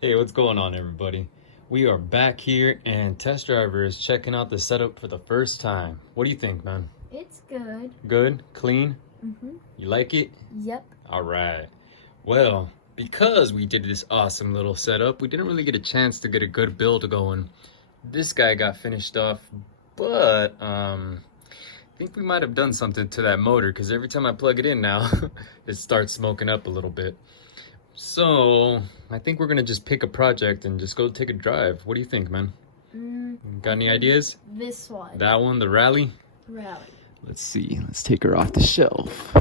Hey, what's going on, everybody? We are back here, and Test Driver is checking out the setup for the first time. What do you think, man? It's good. Good? Clean? Mm-hmm. You like it? Yep. All right. Well, because we did this awesome little setup, we didn't really get a chance to get a good build going. This guy got finished off, but I think we might have done something to that motor, because every time I plug it in now, it starts smoking up a little bit. So, I think we're gonna just pick a project and just go take a drive. What do you think, man? Got any ideas? This one. That one, the Rally? Rally. Let's see. Let's take her off the shelf.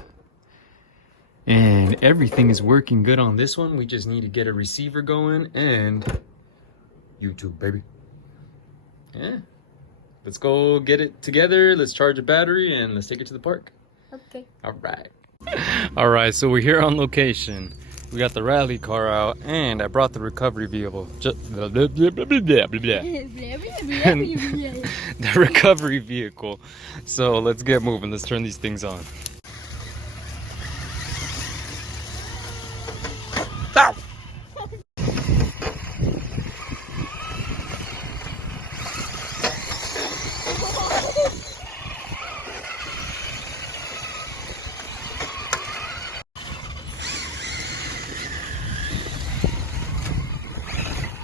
And everything is working good on this one. We just need to get a receiver going and YouTube, baby. Yeah. Let's go get it together. Let's charge a battery and let's take it to the park. Okay. All right. All right, so we're here on location. We got the rally car out, and I brought the recovery vehicle. The recovery vehicle. So let's get moving. Let's turn these things on. Ow!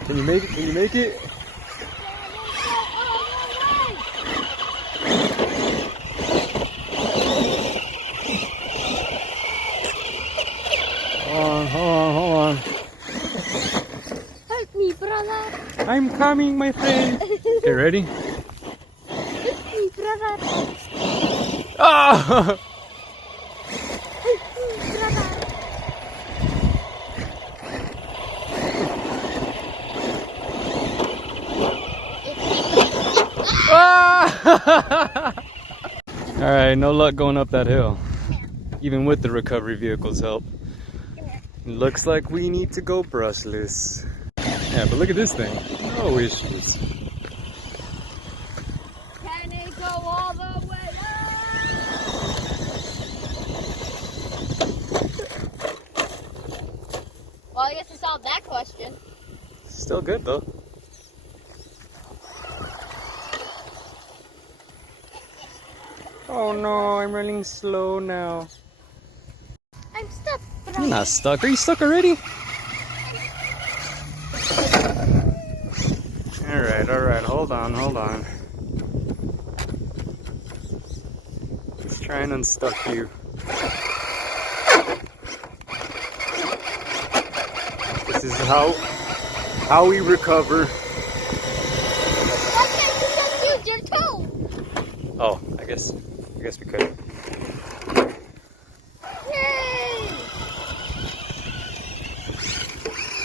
Can you make it? Can you make it? Hold on. Help me, brother. I'm coming, my friend. Okay, ready? Help me, brother. Ah! Help me, brother. Ah! All right, no luck going up that hill, even with the recovery vehicle's help. Looks like we need to go brushless. Yeah, but look at this thing. No issues. Can it go all the way up? Well, I guess we solved that question. Still good though. Oh no, I'm running slow now. I'm stuck, brother. You're not stuck. Are you stuck already? Alright, hold on. Let's try and unstuck you. This is how we recover. Why can't you just use your toe? Oh, I guess we could. Yay!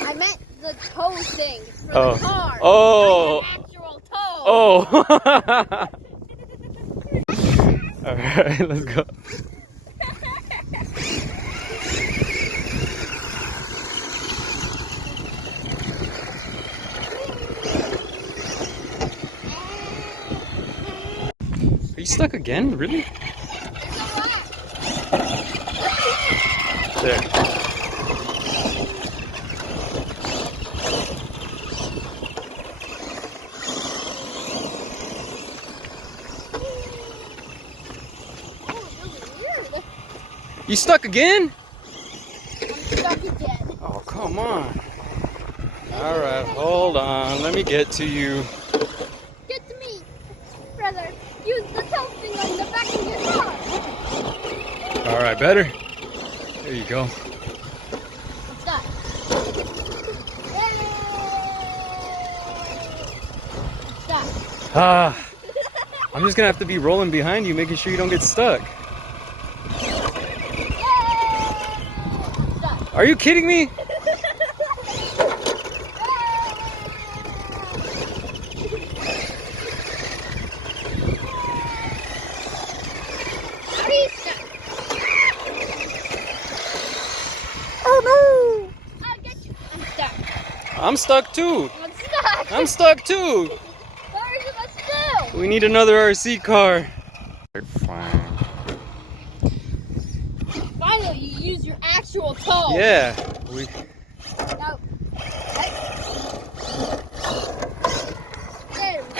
I meant the toe thing for the car. Oh. Not your actual toe. Oh. Alright, let's go. Are you stuck again? Really? There. You stuck again? I'm stuck again. Oh, come on. Alright, hold on. Let me get to you. Get to me, brother. Use the toe thing on the back of your car. Alright, better? There you go. What's that? What's that? Ah, I'm just gonna have to be rolling behind you, making sure you don't get stuck. Are you kidding me? Oh no! I'll get you. I'm stuck. I'm stuck too. I'm stuck. I'm stuck too. What are you supposed to do? We need another RC car. Fine. Finally, you use your actual toe. Yeah. Now,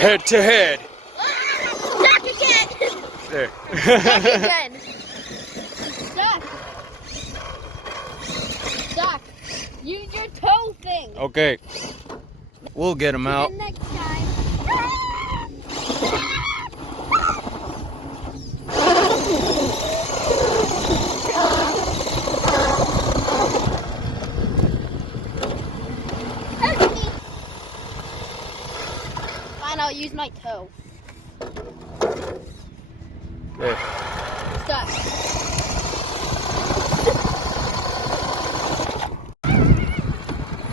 Head to head. Stuck again. There. Stuck again. Stuck. Stuck. Use your toe thing. Okay. We'll get him out. And next time. Hurt me. Fine, I'll use my toe. There. Stuck.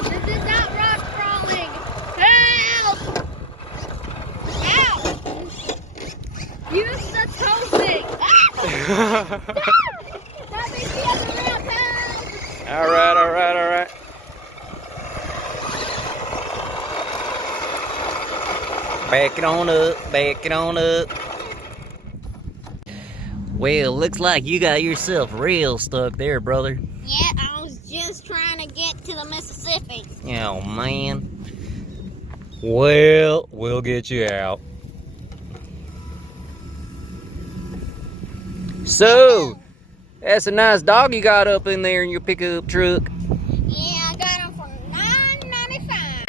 This is not rock crawling. Help! Ow! Use the toe thing. Ah! That makes the other ramp help! All right, all right, all right. Back it on up, back it on up. Well, looks like you got yourself real stuck there, brother. Yeah, I was just trying to get to the Mississippi. Oh, man. Well, we'll get you out. So, that's a nice dog you got up in there in your pickup truck. Yeah, I got them for $9.95.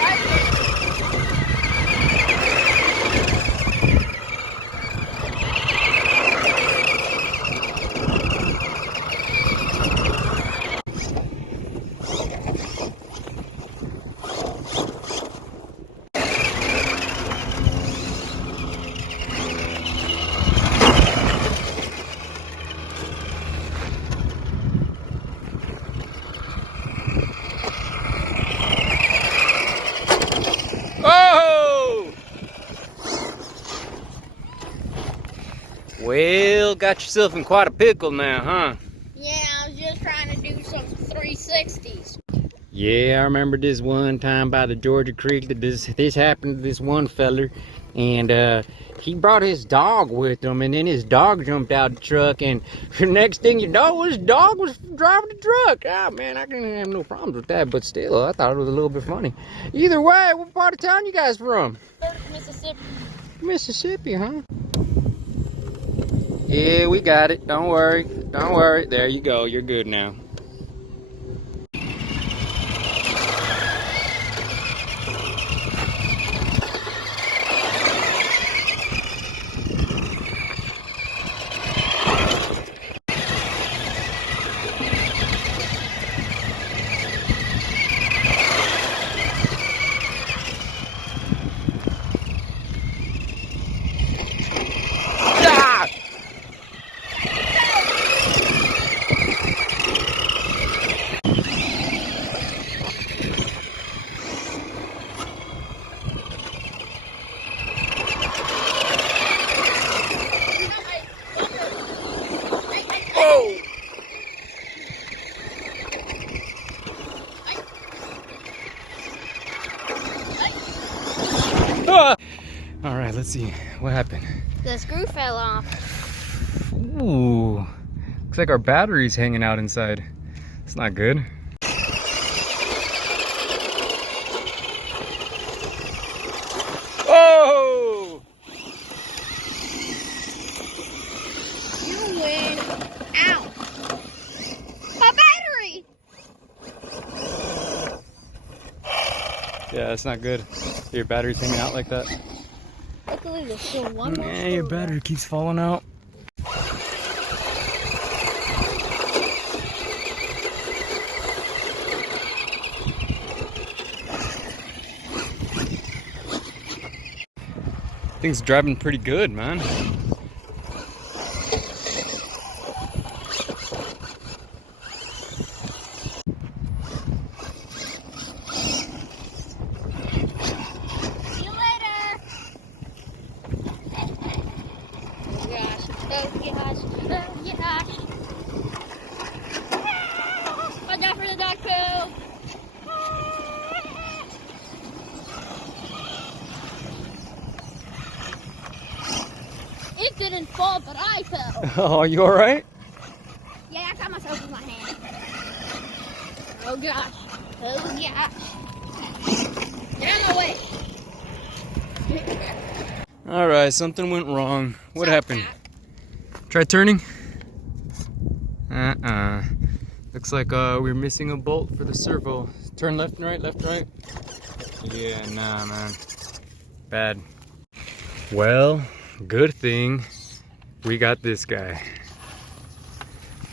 Oh! Well, got yourself in quite a pickle now, huh? Yeah, I was just trying to do some 360s. Yeah, I remember this one time by the Georgia Creek that this happened to this one feller, and he brought his dog with him, and then his dog jumped out the truck, and the next thing you know, his dog was driving the truck. Ah, man, I didn't have no problems with that, but still, I thought it was a little bit funny. Either way, what part of town you guys from? Mississippi. Mississippi, huh? Yeah, we got it. Don't worry. Don't worry. There you go. You're good now. All right, let's see what happened. The screw fell off. Ooh, looks like our battery's hanging out inside. It's not good. Oh! You win. Ow. My battery! Yeah, that's not good. Your battery's hanging out like that. Luckily, there's still one more. Yeah, your battery keeps falling out. Thing's driving pretty good, man. See you later. Oh gosh. Oh gosh. Oh gosh. Watch out for the dog poo. It didn't fall, but I fell. Oh, you alright? Yeah, I got myself with my hand. Oh gosh. Oh gosh. Get out of the way. right, something went wrong. What happened? Try turning? Looks like we're missing a bolt for the servo. Turn left and right, left and right. Yeah, nah, man. Bad. Well, good thing we got this guy.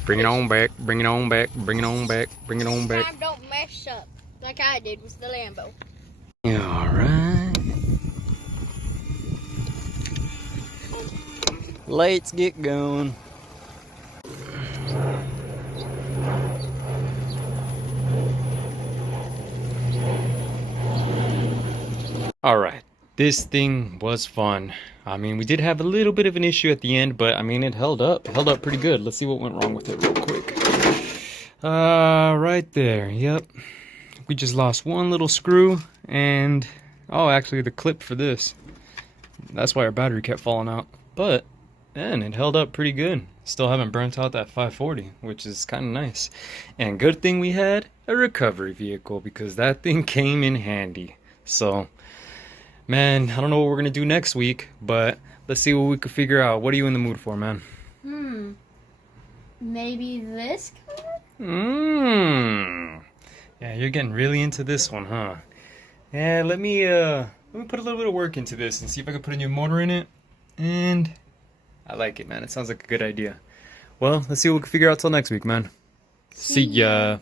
Bring it on back, bring it on back, bring it on back, bring it on back. Don't mess up like I did with the Lambo. Alright. Let's get going. Alright, this thing was fun. I mean, we did have a little bit of an issue at the end, but I mean, it held up. It held up pretty good. Let's see what went wrong with it real quick. Right there, yep. We just lost one little screw, and, oh, actually the clip for this. That's why our battery kept falling out. But, man, it held up pretty good. Still haven't burnt out that 540, which is kind of nice. And good thing we had a recovery vehicle, because that thing came in handy. So, man, I don't know what we're gonna do next week, but let's see what we could figure out. What are you in the mood for, man? Maybe this car? Yeah, you're getting really into this one, huh? Yeah, let me put a little bit of work into this and see if I can put a new motor in it. And I like it, man. It sounds like a good idea. Well, let's see what we can figure out till next week, man. See ya.